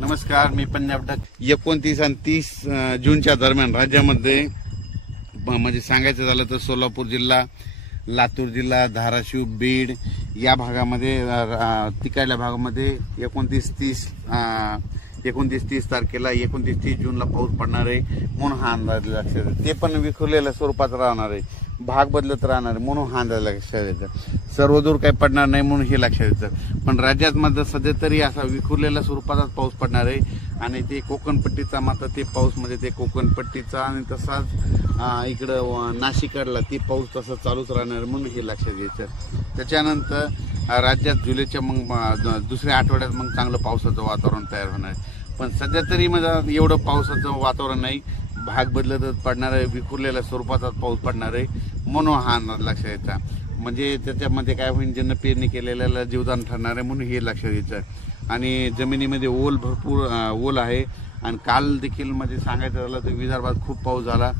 नमस्कार, मी पंजाब डक. 29 आणि 30 जूनच्या दरम्यान राज्यामध्ये म्हणजे सांगायचं झालं तर सोलापूर जिल्हा, लातूर जिल्हा, धाराशिव, बीड या भागामध्ये तिकडल्या भागामध्ये 29-30 तारखेला 29-30 जूनला पाऊस पडणार आहे म्हणून हा अंदाज लक्षात येतो. ते पण विखुरलेल्या स्वरूपात राहणार आहे, भाग बदलत राहणार आहे म्हणून हा अंदाज लक्षात येतं. सर्वदूर काही पडणार नाही म्हणून हे लक्षात येतं. पण राज्यात मात्र सध्या तरी असा विखुरलेल्या स्वरूपातच पाऊस पडणार आहे आणि ते कोकणपट्टीचा मात्र ते पाऊस म्हणजे ते कोकणपट्टीचा आणि तसाच इकडं नाशिकडला ते पाऊस तसं चालूच राहणार आहे म्हणून हे लक्षात घ्यायचं. त्याच्यानंतर राज्यात जुलैच्या मग दुसऱ्या आठवड्यात मग चांगलं पावसाचं वातावरण तयार होणार आहे. पण सध्या तरी म्हणजे एवढं पावसाचं वातावरण नाही, भाग बदलतच पडणार आहे, विखुरलेल्या स्वरूपाचाच पाऊस पडणार आहे म्हणून हा अंदाज लक्षात यायचा. म्हणजे त्याच्यामध्ये काय होईल, ज्यांना पेरणी केलेल्याला जीवदान ठरणार आहे म्हणून हे लक्षात यायचं. आणि जमिनीमध्ये ओल भरपूर ओल आहे आणि काल देखील म्हणजे सांगायचं झालं तर विदर्भात खूप पाऊस झाला.